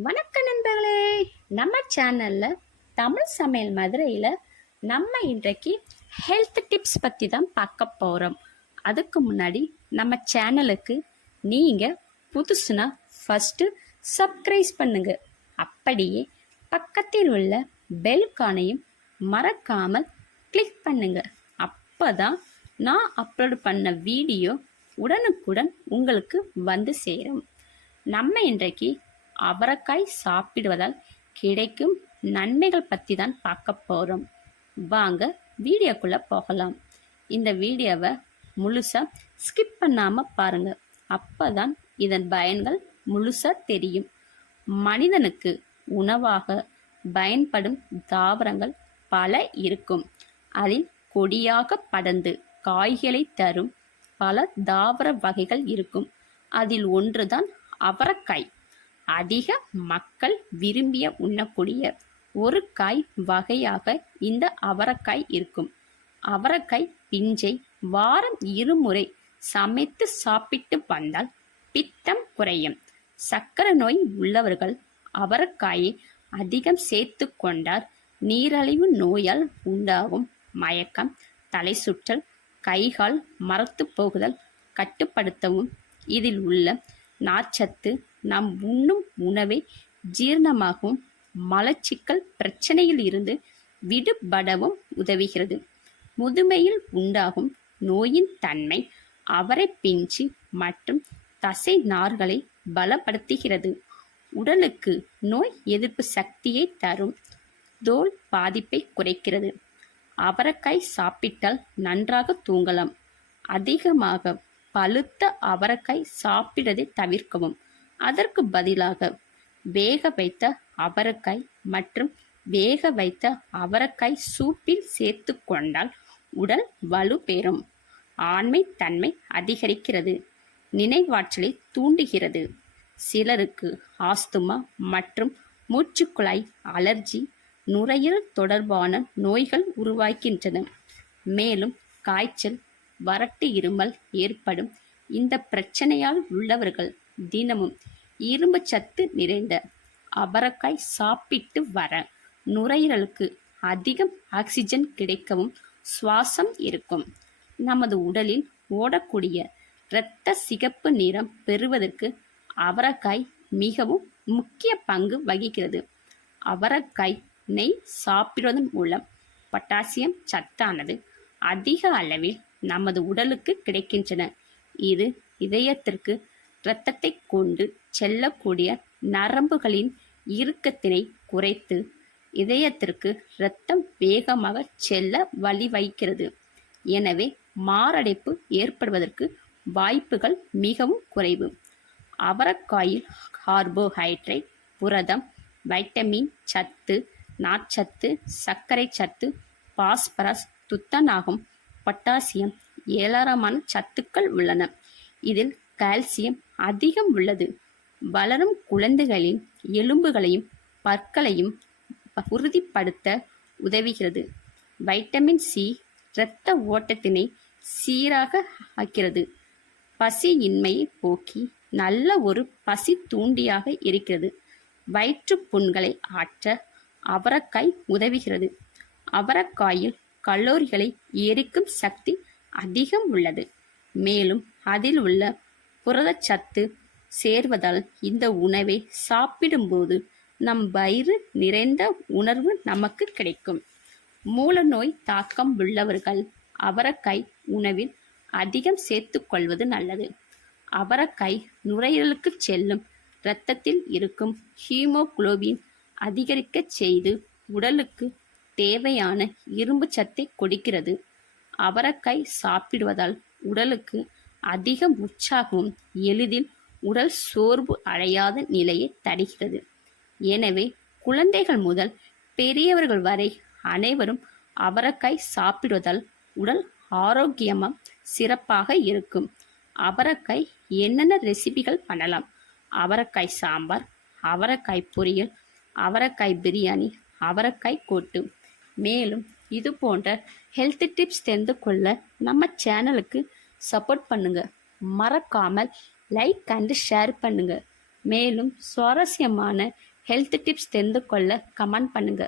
வணக்கம் நண்பர்களே. நம்ம சேனல்ல தமிழ் சமையல் மதுரையில் நம்ம இன்றைக்கு ஹெல்த் டிப்ஸ் பற்றி தான் பார்க்க போகிறோம். அதுக்கு முன்னாடி நம்ம சேனலுக்கு நீங்கள் புதுசுனா ஃபஸ்ட்டு சப்ஸ்கிரைப் பண்ணுங்க. அப்படியே பக்கத்தில் உள்ள பெல் கானையும் மறக்காமல் கிளிக் பண்ணுங்க. அப்போ தான் நான் அப்லோட் பண்ண வீடியோ உடனுக்குடன் உங்களுக்கு வந்து சேரும். நம்ம இன்றைக்கு அவரைக்காய் சாப்பிடுவதால் கிடைக்கும் நன்மைகள் பற்றி தான் பார்க்க போகிறோம். வாங்க வீடியோக்குள்ளே போகலாம். இந்த வீடியோவை முழுசாக ஸ்கிப் பண்ணாமல் பாருங்கள். அப்போ தான் இதன் பயன்கள் முழுசாக தெரியும். மனிதனுக்கு உணவாக பயன்படும் தாவரங்கள் பல இருக்கும். அதில் கொடியாக படர்ந்து காய்களை தரும் பல தாவர வகைகள் இருக்கும். அதில் ஒன்றுதான் அவரைக்காய். அதிக மக்கள் விரும்பிய உண்ணக்கூடிய ஒரு காய் வகையாக இந்த அவரைக்காய் இருக்கும். அவரைக்காய் பிஞ்சை வாரம் 2 முறை சமைத்து சாப்பிட்டு வந்தால் பித்தம் குறையும். சர்க்கரை நோய் உள்ளவர்கள் அவரைக்காயை அதிகம் சேர்த்து கொண்டால் நீரிழிவு நோயால் உண்டாகும் மயக்கம், தலை சுற்றல், கைகால் மரத்து போகுதல் கட்டுப்படுத்தவும் இதில் உள்ள நார்ச்சத்து நாம் உண்ணும் உணவை ஜீரணமாகவும் மலச்சிக்கல் பிரச்சனையில் இருந்து விடுபடவும் உதவுகிறது. முதுமையில் உண்டாகும் நோயின் தன்மை அவரை பிஞ்சு மற்றும் தசை நார்களை பலப்படுத்துகிறது. உடலுக்கு நோய் எதிர்ப்பு சக்தியை தரும். தோல் பாதிப்பை குறைக்கிறது. அவரைக்காய் சாப்பிட்டால் நன்றாக தூங்கலாம். அதிகமாக பழுத்த அவரைக்காய் சாப்பிடுவதை தவிர்க்கவும். அதற்கு பதிலாக வேக வைத்த அவரைக்காய் மற்றும் வேக வைத்த அவரைக்காய் சூப்பில் சேர்த்து கொண்டால் உடல் வலு பெறும். ஆண்மை தன்மை அதிகரிக்கிறது. நினைவாற்றலை தூண்டுகிறது. சிலருக்கு ஆஸ்துமா மற்றும் மூச்சுக்குழாய் அலர்ஜி, நுரையீரல் தொடர்பான நோய்கள் உருவாகின்றன. மேலும் காய்ச்சல், வறட்டு இருமல் ஏற்படும் இந்த பிரச்சனையால் உள்ளவர்கள் தினமும் இரும்பு சத்து நிறைந்த அவரைக்காய் சாப்பிட்டு வர நுரையீரலுக்கு அதிகம் ஆக்சிஜன் கிடைக்கவும் சுவாசம் இருக்கும். நமது உடலில் ஓடக்கூடிய இரத்த சிகப்பு நிறம் பெறுவதற்கு அவரைக்காய் மிகவும் முக்கிய பங்கு வகிக்கிறது. அவரைக்காய் நெய் சாப்பிடுவதன் மூலம் பொட்டாசியம் சத்தானது அதிக அளவில் நமது உடலுக்கு கிடைக்கின்றன. இது இதயத்திற்கு இரத்தத்தை கொண்டு செல்லக்கூடிய நரம்புகளின் இறுக்கத்தினை குறைத்து இதயத்திற்கு இரத்தம் வேகமாக செல்ல வழிவகுக்கிறது. எனவே மாரடைப்பு ஏற்படுவதற்கு வாய்ப்புகள் மிகவும் குறைவு. அவரைக்காயில் கார்போஹைட்ரேட், புரதம், வைட்டமின் சத்து, நார்ச்சத்து, சர்க்கரை சத்து, பாஸ்பரஸ், துத்தநாகம், பொட்டாசியம், ஏராளமான சத்துக்கள் உள்ளன. இதில் கால்சியம் அதிகம் உள்ளது. வளரும் குழந்தைகளின் எலும்புகளையும் பற்களையும் உறுதிப்படுத்த உதவுகிறது. வைட்டமின் சி இரத்த ஓட்டத்தினை சீராக ஆக்கிறது. பசியின்மையை போக்கி நல்ல ஒரு பசி தூண்டியாக இருக்கிறது. வயிற்று புண்களை ஆற்ற அவரைக்காய் உதவுகிறது. அவரைக்காயில் கலோரிகளை எரிக்கும் சக்தி அதிகம் உள்ளது. மேலும் அதில் உள்ள புரதச்சத்து சேர்வதால் இந்த உணவை சாப்பிடும்போது நம் வயிறு நிறைந்த உணர்வு நமக்கு கிடைக்கும். மூல நோய் தாக்கம் உள்ளவர்கள் அவரைக்காய் உணவில் அதிகம் சேர்த்து கொள்வது நல்லது. அவரைக்காய் நுரையீரலுக்கு செல்லும் இரத்தத்தில் இருக்கும் ஹீமோகுளோபின் அதிகரிக்க செய்து உடலுக்கு தேவையான இரும்பு சத்தை கொடுக்கிறது. அவரைக்காய் சாப்பிடுவதால் உடலுக்கு அதிக உற்சாகமும் எளிதில் உடல் சோர்வு அடையாத நிலையை தருகிறது. எனவே குழந்தைகள் முதல் பெரியவர்கள் வரை அனைவரும் அவரைக்காய் சாப்பிடுவதால் உடல் ஆரோக்கியமாக சிறப்பாக இருக்கும். அவரைக்காய் என்னென்ன ரெசிபிகள் பண்ணலாம்? அவரைக்காய் சாம்பார், அவரைக்காய் பொரியல், அவரைக்காய் பிரியாணி, அவரைக்காய் கூட்டு. மேலும் இது போன்ற ஹெல்த் டிப்ஸ் தெரிந்து கொள்ள நம்ம சேனலுக்கு சப்போர்ட் பண்ணுங்க. மறக்காமல் லைக் அண்ட் ஷேர் பண்ணுங்க. மேலும் சுவாரஸ்யமான ஹெல்த் டிப்ஸ் தெரிந்து கொள்ள கமெண்ட் பண்ணுங்க.